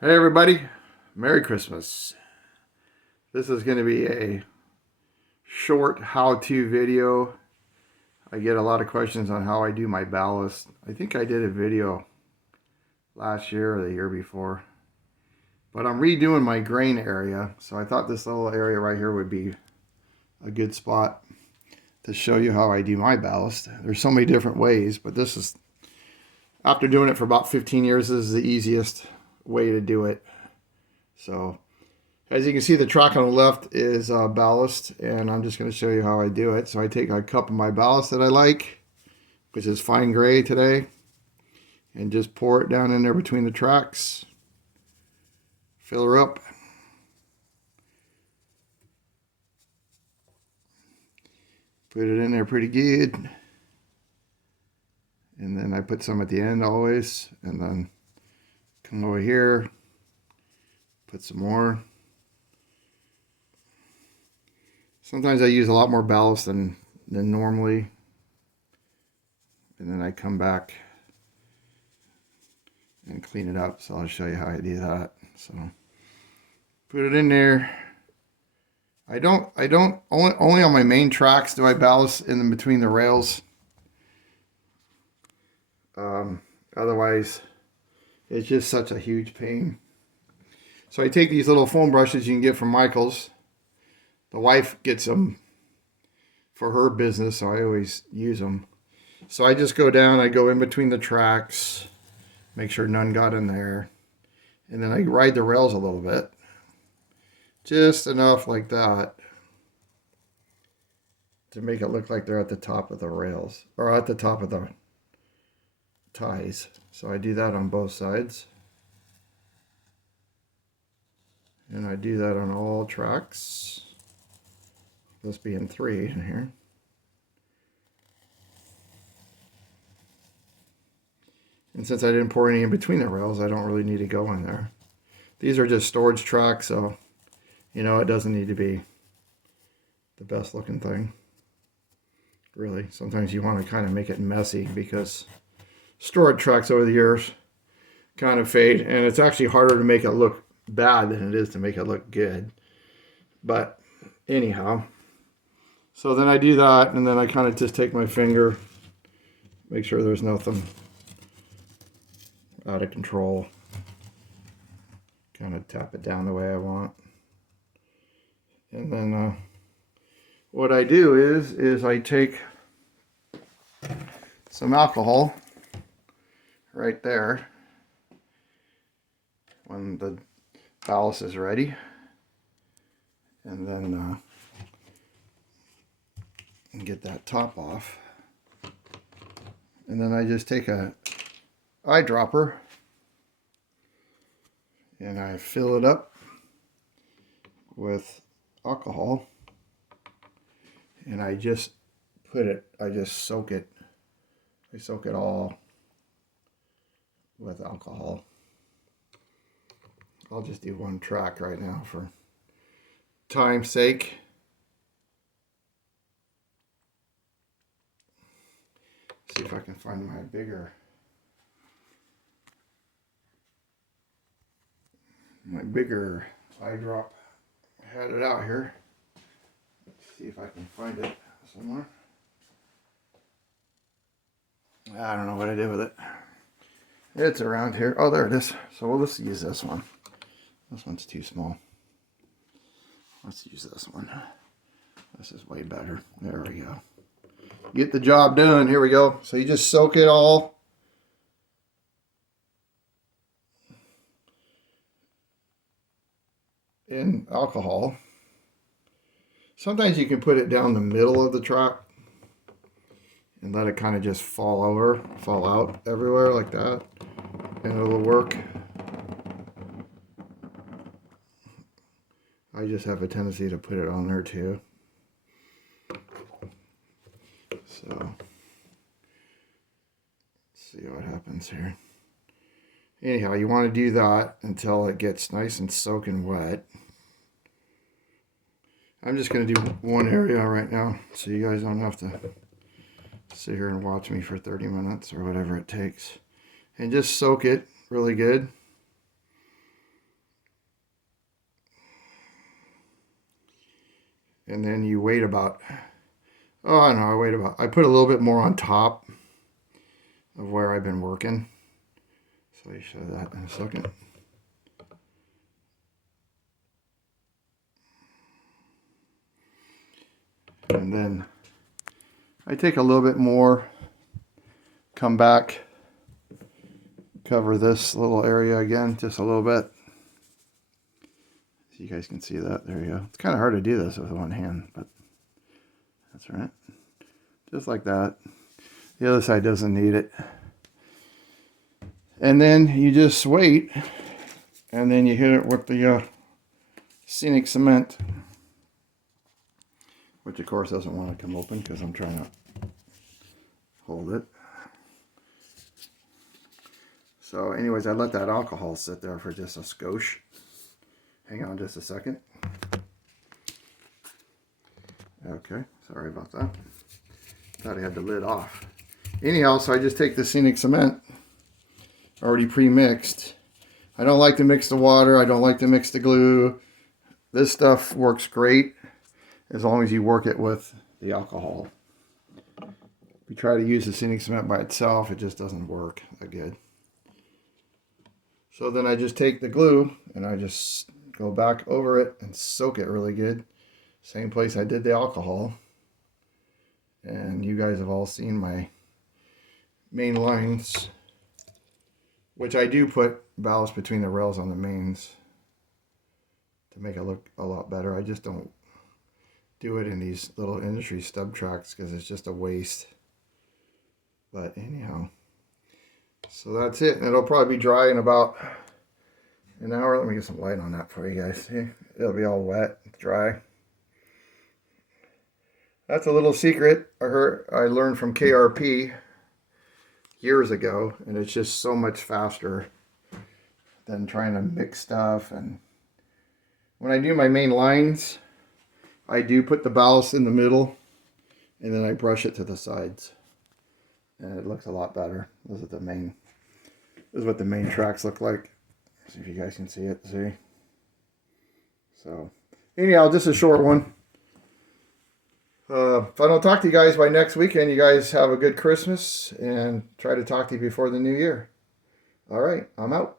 Hey everybody, Merry Christmas. This is going to be a short how-to video. I get a lot of questions on how I do my ballast. I think I did a video last year or the year before. But I'm redoing my grain area, so I thought this little area right here would be a good spot to show you how I do my ballast. There's so many different ways, but this is, after doing it for about 15 years, this is the easiest way to do it. So as you can see, the track on the left is ballast, and I'm just going to show you how I do it. So I take a cup of my ballast that I like, which is fine gray today, and just pour it down in there between the tracks. Fill her up. Put it in there pretty good. And then I put some at the end always, and then come over here, put some more. Sometimes I use a lot more ballast than normally. And then I come back and clean it up. So I'll show you how I do that. So put it in there. I don't only on my main tracks do I ballast in between the rails. Otherwise, it's just such a huge pain. So I take these little foam brushes you can get from Michael's. The wife gets them for her business, so I always use them. So I just go down, I go in between the tracks, make sure none got in there, and then I ride the rails a little bit. Just enough like that to make it look like they're at the top of the rails, or at the top of the ties. So I do that on both sides. And I do that on all tracks. This being 3 in here. And since I didn't pour any in between the rails, I don't really need to go in there. These are just storage tracks, so you know it doesn't need to be the best looking thing. Really, sometimes you want to kind of make it messy because storage tracks over the years kind of fade, and it's actually harder to make it look bad than it is to make it look good. But anyhow, so then I do that, and then I kind of just take my finger, make sure there's nothing out of control, kind of tap it down the way I want. And then what I do is I take some alcohol right there when the ballast is ready, and then get that top off, and then I just take a eyedropper and I fill it up with alcohol, and I just soak it. I soak it all with alcohol. I'll just do one track right now for time's sake. See if I can find my bigger eye drop. I had it out here. Let's see if I can find it somewhere. I don't know what I did with it. It's around here. Oh, there it is. So let's use this one. This one's too small. Let's use this one. This is way better. There we go. Get the job done. Here we go. So you just soak it all. In alcohol. Sometimes you can put it down the middle of the track and let it kind of just fall out everywhere like that, and it'll work. I just have a tendency to put it on there too. So let's see what happens here. Anyhow, you want to do that until it gets nice and soaking wet. I'm just going to do one area right now, so you guys don't have to sit here and watch me for 30 minutes or whatever it takes. And just soak it really good. And then you wait about, oh no, I put a little bit more on top of where I've been working. So I'll show that in a second. And then I take a little bit more, come back, cover this little area again, just a little bit. So you guys can see that. There you go. It's kind of hard to do this with one hand, but that's right. Just like that. The other side doesn't need it. And then you just wait, and then you hit it with the scenic cement, which of course doesn't want to come open because I'm trying to hold it. So anyways, I let that alcohol sit there for just a skosh. Hang on just a second. Okay, sorry about that. Thought I had the lid off. Anyhow, so I just take the scenic cement, already pre-mixed. I don't like to mix the water. I don't like to mix the glue. This stuff works great as long as you work it with the alcohol. If you try to use the scenic cement by itself, it just doesn't work that good. So then I just take the glue and I just go back over it and soak it really good. Same place I did the alcohol. And you guys have all seen my main lines, which I do put ballast between the rails on the mains to make it look a lot better. I just don't do it in these little industry stub tracks because it's just a waste. But anyhow, so that's it. And it'll probably be dry in about an hour. Let me get some light on that for you guys. See, it'll be all wet, dry. That's a little secret I learned from KRP years ago, and it's just so much faster than trying to mix stuff. And when I do my main lines, I do put the ballast in the middle, and then I brush it to the sides, and it looks a lot better. This is what the main tracks look like. See if you guys can see it. See? So anyhow, just a short one. If I don't talk to you guys by next weekend, you guys have a good Christmas and try to talk to you before the new year. All right, I'm out.